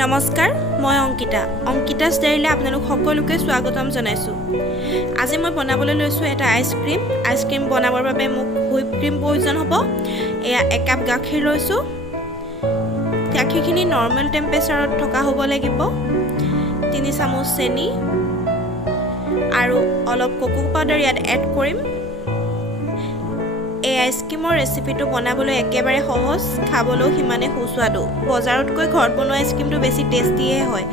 নমস্কাৰ মই অংকিতাস ডায়েৰীলৈ আপোনালোক সকলোকে স্বাগতম জনাইছোঁ। আজি মই বনাবলৈ লৈছোঁ এটা আইচক্ৰীম বনাবৰ বাবে মোক হুইপ ক্ৰীম প্ৰয়োজন হ'ব। এয়া 1 কাপ গাখীৰ লৈছোঁ। গাখীৰখিনি নৰ্মেল টেম্পাৰেচাৰত থকা হ'ব লাগিব। 3 চামুচ চেনি আৰু অলপ কোকো পাউডাৰ ইয়াত এড কৰিম। এই আইচক্ৰীমৰ ৰেচিপিটো বনাবলৈ একেবাৰে সহজ, খাবলৈও সিমানে সুস্বাদু। বজাৰতকৈ ঘৰত বনোৱা আইচক্ৰীমটো বেছি টেষ্টিয়ে হয়।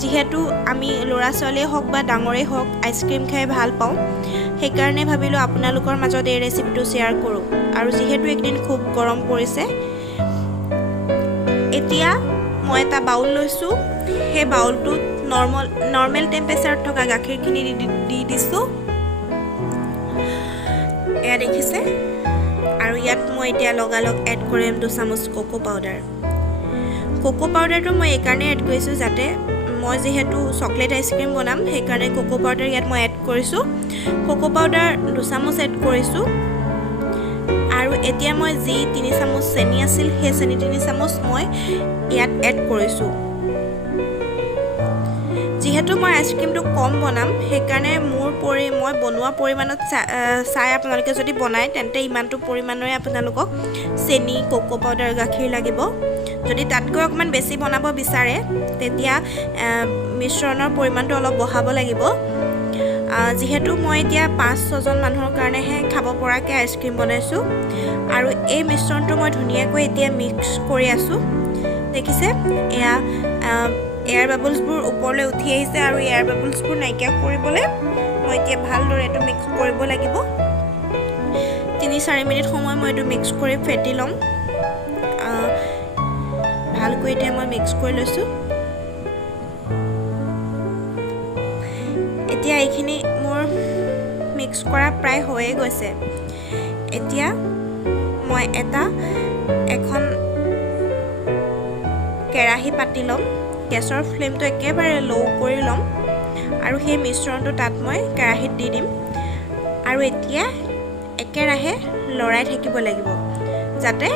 যিহেতু আমি ল'ৰা ছোৱালীয়ে হওক বা ডাঙৰেই হওক আইচক্ৰীম খাই ভাল পাওঁ, সেইকাৰণে ভাবিলোঁ আপোনালোকৰ মাজত এই ৰেচিপিটো শ্বেয়াৰ কৰোঁ। আৰু যিহেতু একদিন খুব গৰম পৰিছে, এতিয়া মই এটা বাউল লৈছোঁ। সেই বাউলটোত নৰ্মেল টেম্পাৰেচাৰত থকা গাখীৰখিনি দি দিছোঁ। এয়া দেখিছে। আৰু ইয়াত মই এতিয়া লগালগ এড কৰিম 2 চামুচ কোকো পাউডাৰটো মই এইকাৰণে এড কৰিছোঁ যাতে মই যিহেতু চকলেট আইচক্ৰীম বনাম, সেইকাৰণে কোকো পাউডাৰ ইয়াত মই এড কৰিছোঁ। কোকো পাউডাৰ 2 চামুচ এড কৰিছোঁ। আৰু এতিয়া মই যি 3 চামুচ চেনি আছিল, সেই চেনি 3 চামুচ মই ইয়াত এড কৰিছোঁ। যিহেতু মই আইচক্ৰীমটো কম বনাম, সেইকাৰণে মই বনোৱা পৰিমাণত চাই আপোনালোকে যদি বনায় তেন্তে ইমানটো পৰিমাণৰে আপোনালোকক চেনি, কোকো পাউডাৰ, গাখীৰ লাগিব। যদি তাতকৈ অকণমান বেছি বনাব বিচাৰে তেতিয়া মিশ্ৰণৰ পৰিমাণটো অলপ বঢ়াব লাগিব। যিহেতু মই এতিয়া 5-6 জন মানুহৰ কাৰণেহে খাব পৰাকৈ আইচক্ৰীম বনাইছোঁ। আৰু এই মিশ্ৰণটো মই ধুনীয়াকৈ এতিয়া মিক্স কৰি আছোঁ। দেখিছে, এয়াৰ বাবলছবোৰ ওপৰলৈ উঠি আহিছে আৰু এয়াৰ বাবলছবোৰ নাইকিয়া কৰিবলৈ মই এতিয়া ভালদৰে এইটো মিক্স কৰিব লাগিব। 3-4 মিনিট সময় মই এইটো মিক্স কৰি ফেটি ল'ম। ভালকৈ এতিয়া মই মিক্স কৰি লৈছোঁ। এতিয়া এইখিনি মোৰ মিক্স কৰা প্ৰায় হৈয়ে গৈছে। এতিয়া মই এখন কেৰাহী পাতি ল'ম। গেছৰ ফ্লেমটো একেবাৰে ল' কৰি ল'ম আৰু সেই মিশ্ৰণটো তাত মই কেৰাহীত দি দিম। আৰু এতিয়া একেৰাহে লৰাই থাকিব লাগিব যাতে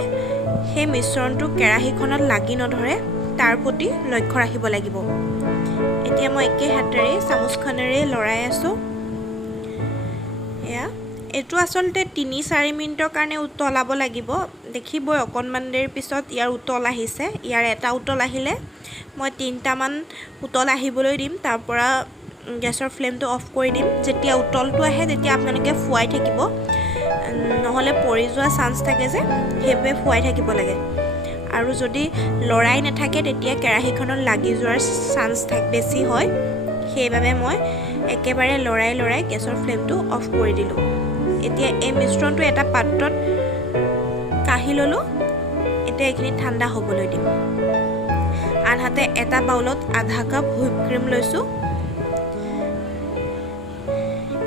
সেই মিশ্ৰণটো কেৰাহীখনত লাগি নধৰে, তাৰ প্ৰতি লক্ষ্য ৰাখিব লাগিব। এতিয়া মই একে হাতেৰে চামুচখনেৰে লৰাই আছোঁ। এইটো আচলতে 3-4 মিনিটৰ কাৰণে উতলাব লাগিব। দেখিবই অকণমান দেৰি পিছত ইয়াৰ উতল আহিছে। ইয়াৰ এটা উতল আহিলে মই 3টামান উতল আহিবলৈ দিম। তাৰ পৰা গেছৰ ফ্লেমটো অফ কৰি দিম। যেতিয়া উতলটো আহে তেতিয়া আপোনালোকে ফুৱাই থাকিব, নহ'লে পৰি যোৱা চান্স থাকে যে, সেইবাবে ফুৱাই থাকিব লাগে। আৰু যদি লৰাই নাথাকে তেতিয়া কেৰাহীখনত লাগি যোৱাৰ চান্স বেছি হয়। সেইবাবে মই একেবাৰে লৰাই গেছৰ ফ্লেমটো অফ কৰি দিলোঁ। এতিয়া এই মিশ্ৰণটো এটা পাত্ৰত কাঢ়ি ল'লোঁ। এতিয়া এইখিনি ঠাণ্ডা হ'বলৈ দিম। আনহাতে এটা বাউলত আধা কাপ হুইপ ক্ৰীম লৈছোঁ।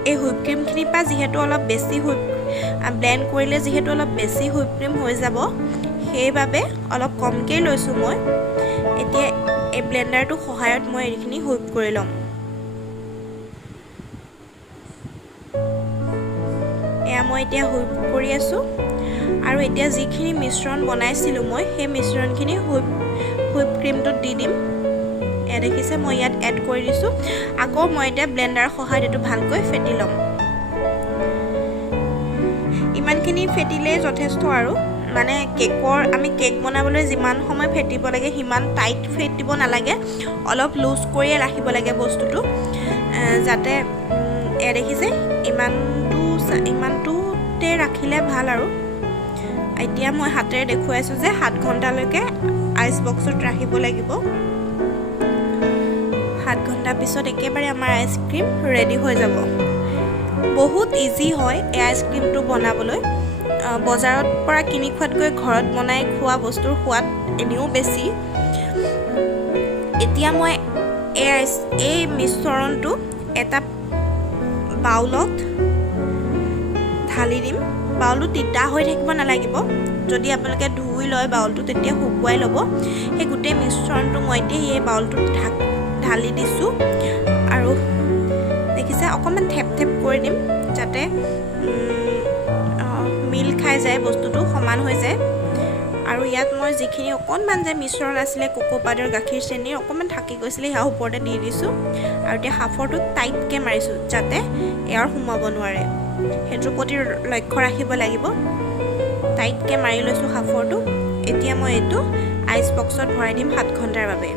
এই হুইপ ক্ৰীমখিনিৰ পৰা যিহেতু অলপ বেছি ব্লেণ্ড কৰিলে যিহেতু অলপ বেছি হুইপ ক্ৰীম হৈ যাব, সেইবাবে অলপ কমকৈ লৈছোঁ মই। এতিয়া এই ব্লেণ্ডাৰটোৰ সহায়ত মই এইখিনি হুইপ কৰি ল'ম। মই এতিয়া হুইপ কৰি আছোঁ। আৰু এতিয়া যিখিনি মিশ্ৰণ বনাইছিলোঁ মই, সেই মিশ্ৰণখিনি হুইপ ক্ৰীমটোত দি দিম। দেখিছে, মই ইয়াত এড কৰি দিছোঁ। আকৌ মই এতিয়া ব্লেণ্ডাৰৰ সহায়ত এইটো ভালকৈ ফেটি ল'ম। ইমানখিনি ফেটিলেই যথেষ্ট। আৰু মানে আমি কেক বনাবলৈ যিমান সময় ফেটিব লাগে সিমান টাইট ফেটিব নালাগে, অলপ লুজ কৰিয়ে ৰাখিব লাগে বস্তুটো, যাতে দেখিছে ইমানটোতে ৰাখিলে ভাল। আৰু এতিয়া মই হাতেৰে দেখুৱাইছোঁ যে 7 ঘণ্টালৈকে আইচ বক্সত ৰাখিব লাগিব। 7 ঘণ্টা পিছত একেবাৰে আমাৰ আইচক্ৰীম ৰেডি হৈ যাব। বহুত ইজি হয় এই আইচক্ৰীমটো বনাবলৈ। বজাৰত পৰা কিনি খোৱাতকৈ ঘৰত বনাই খোৱা বস্তুৰ সোৱাদ এনেও বেছি। এতিয়া মই এই মিশ্ৰণটো এটা বাউলত ঢালি দিম। বাউলটো তিতা হৈ থাকিব নালাগিব। যদি আপোনালোকে ধুই লয় বাউলটো তেতিয়া শুকুৱাই ল'ব। সেই গোটেই মিশ্ৰণটো মই এতিয়া এই বাউলটোত ঢালি দিছোঁ। আৰু দেখিছে অকণমান থেপ কৰি দিম যাতে মিল খাই যায়, বস্তুটো সমান হৈ যায়। আৰু ইয়াত মই যিখিনি অকণমান যে মিশ্ৰণ আছিলে কোকো পাউডাৰ গাখীৰ চেনিৰ অকণমান থাকি গৈছিলে সেয়া ওপৰতে দি দিছোঁ আৰু এতিয়া হাফৰটো টাইটকৈ মাৰিছোঁ যাতে এয়াৰ সোমাব নোৱাৰে সেইটোৰ প্ৰতি লক্ষ্য ৰাখিব লাগিব টাইটকৈ মাৰি লৈছোঁ হাফৰটো এতিয়া মই এইটো আইচ বক্সত ভৰাই দিম 7 ঘণ্টাৰ বাবে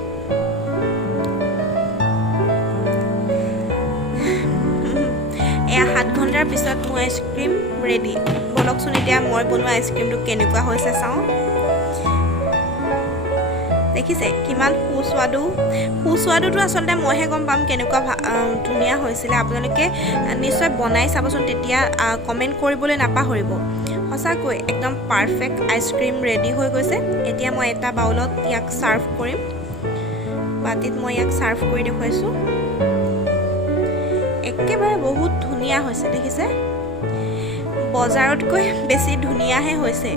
এয়া 7 ঘণ্টাৰ পিছত মোৰ আইচক্ৰীম ৰেডি বলকচোন এতিয়া মই বনোৱা আইচক্ৰীমটো কেনেকুৱা হৈছে চাওঁ দেখিছে কিমান সুস্বাদুটো আচলতে মইহে গম পাম কেনেকুৱা ধুনীয়া হৈছিলে আপোনালোকে নিশ্চয় বনাই চাবচোন তেতিয়া কমেণ্ট কৰিবলৈ নাপাহৰিব সঁচাকৈ একদম পাৰফেক্ট আইচক্ৰীম ৰেডি হৈ গৈছে এতিয়া মই এটা বাউলত ইয়াক সাৰ্ভ কৰিম বাটিত মই ইয়াক সাৰ্ভ কৰি দেখুৱাইছোঁ একেবাৰে বহুত ধুনীয়া হৈছে দেখিছে বজাৰতকৈ বেছি ধুনীয়াহে হৈছে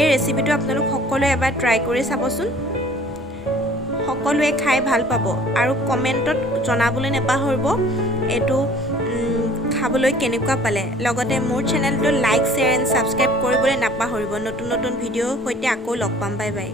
এই ৰেচিপিটো আপোনালোক সকলোৱে এবাৰ ট্ৰাই কৰি চাবচোন সকলোৱে খাই ভাল পাব আৰু কমেণ্টত জনাবলৈ নাপাহৰিব এইটো খাবলৈ কেনেকুৱা পালে লগতে মোৰ চেনেলটো লাইক শ্বেয়াৰ এণ্ড ছাবস্ক্ৰাইব কৰিবলৈ নাপাহৰিব নতুন ভিডিঅ'ৰ সৈতে আকৌ লগ পাম বাই বাই